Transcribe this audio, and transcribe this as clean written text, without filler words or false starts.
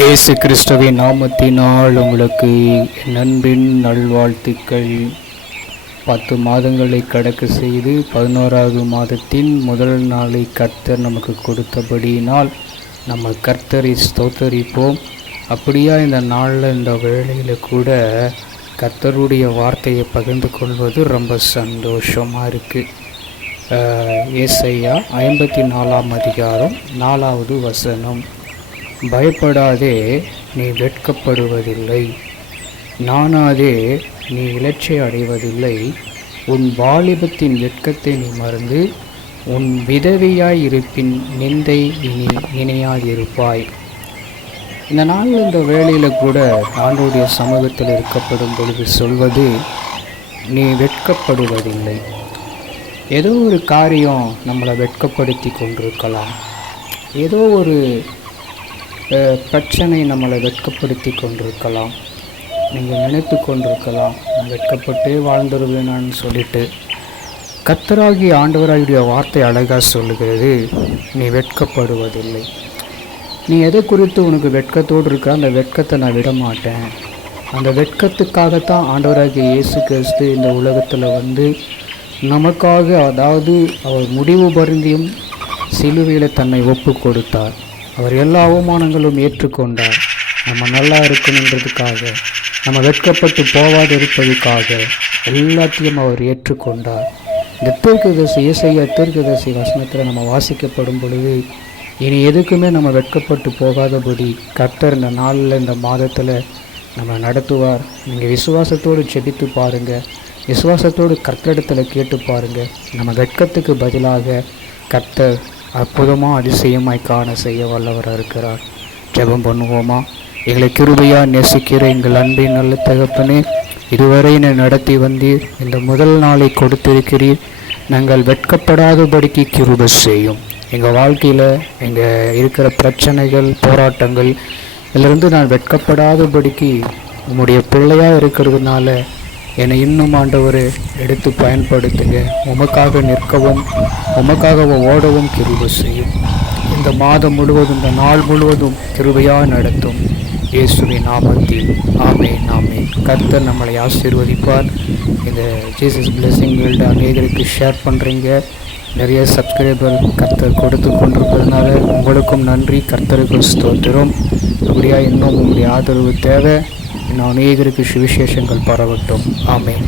இயேசு கிறிஸ்துவின் நாமத்தினால் உங்களுக்கு நண்பின் நல்வாழ்த்துக்கள். 10 மாதங்களை கடக்க செய்து 11வது மாதத்தின் முதல் நாளை கர்த்தர் நமக்கு கொடுத்தபடியினால் நம்ம கர்த்தரை ஸ்தோத்தரிப்போம். அப்படியா இந்த நாளில் இந்த வேளையில் கூட கர்த்தருடைய வார்த்தையை பகிர்ந்து கொள்வது ரொம்ப சந்தோஷமாக இருக்குது. ஏசாயா 54ஆம் அதிகாரம் 4வது வசனம். பயப்படாதே, நீ வெட்கப்படுவதில்லை. நானாதே, நீ இலட்சிய அடைவதில்லை. உன் வாலிபத்தின் வெட்கத்தை நீ மறந்து உன் விதவையாய் இருப்பின் நிந்தை இனி நினையாதிருப்பாய். இந்த நாளில் இந்த வேளையில் கூட ஆண்டவருடைய சமூகத்தில் இருக்கப்படும் பொழுது சொல்வது, நீ வெட்கப்படுவதில்லை. ஏதோ ஒரு காரியம் நம்மளை வெட்கப்படுத்தி கொண்டிருக்கலாம். ஏதோ ஒரு பிரச்சனை நம்மளை வெட்கப்படுத்தி கொண்டிருக்கலாம். நீங்கள் நினைத்து கொண்டிருக்கலாம், நான் வெட்கப்பட்டு வாழ்ந்துருவேனான்னு சொல்லிட்டு. கர்த்தராகிய ஆண்டவராகிய வார்த்தை அழகாக சொல்லுகிறது, நீ வெட்கப்படுவதில்லை. நீ எதை குறித்து உனக்கு வெட்கத்தோடு இருக்க, அந்த வெட்கத்தை நான் விட மாட்டேன். அந்த வெட்கத்துக்காகத்தான் ஆண்டவராகிய இயேசு கிறிஸ்து இந்த உலகத்தில் வந்து நமக்காக, அதாவது அவர் முடிவு பருந்தியும் சிலுவையில் தன்னை ஒப்பு கொடுத்தார். அவர் எல்லா அவமானங்களும் ஏற்றுக்கொண்டார். நம்ம நல்லா இருக்கணுன்றதுக்காக, நம்ம வெட்கப்பட்டு போவாது இருப்பதுக்காக எல்லாத்தையும் அவர் ஏற்றுக்கொண்டார். இந்த தீர்க்கதரிசி ஏசாயா தீர்க்கதரிசி வசனத்தில் நம்ம வாசிக்கப்படும் பொழுது, இனி எதுக்குமே நம்ம வெட்கப்பட்டு போகாதபடி கர்த்தர் இந்த நாளில் இந்த மாதத்தில் நம்ம நடத்துவார். நீங்கள் விசுவாசத்தோடு செபித்து பாருங்கள், விசுவாசத்தோடு கர்த்தரிடத்தில் கேட்டு பாருங்கள். நம்ம வெட்கத்துக்கு பதிலாக கர்த்தர் அற்புதமாக அதிசயமாய் காண செய்ய வல்லவராக இருக்கிறார். ஜெபம் பண்ணுவோமா? எங்களை கிருபையாக நேசிக்கிற எங்கள் அன்பின் நல்ல தகப்பனே, இதுவரை என்னை நடத்தி வந்தீர். இந்த முதல் நாளை கொடுத்திருக்கிறீர். நாங்கள் வெட்கப்படாதபடிக்கு கிருபை செய்யும். எங்கள் வாழ்க்கையில் எங்கள் இருக்கிற பிரச்சனைகள், போராட்டங்கள் இதிலிருந்து நான் வெட்கப்படாதபடிக்கு உம்முடைய பிள்ளையாக இருக்கிறதுனால என்னை இன்னும் ஆண்டவரை எடுத்து பயன்படுத்துங்க. உமக்காக நிற்கவும் உமக்காக ஓடவும் கிருபை செய்யும். இந்த மாதம் முழுவதும், இந்த நாள் முழுவதும் கிருபையாக நடத்தும். இயேசுவின் நாமத்தில் ஆமென், ஆமென். கர்த்தர் நம்மளை ஆசீர்வதிப்பார். இந்த ஜீசஸ் பிளெஸிங் வேர்ல்டு அநேகருக்கு ஷேர் பண்ணுறீங்க. நிறைய சப்ஸ்கிரைபர் கர்த்தர் கொடுத்து கொண்டிருப்பதனால உங்களுக்கும் நன்றி. கர்த்தருக்கு ஸ்தோத்திரம். அப்படியா இன்னும் உங்களுடைய ஆதரவு தேவை. இன்னும் அநேகருக்கு சுவிசேஷங்கள் பரவட்டும். ஆமென்.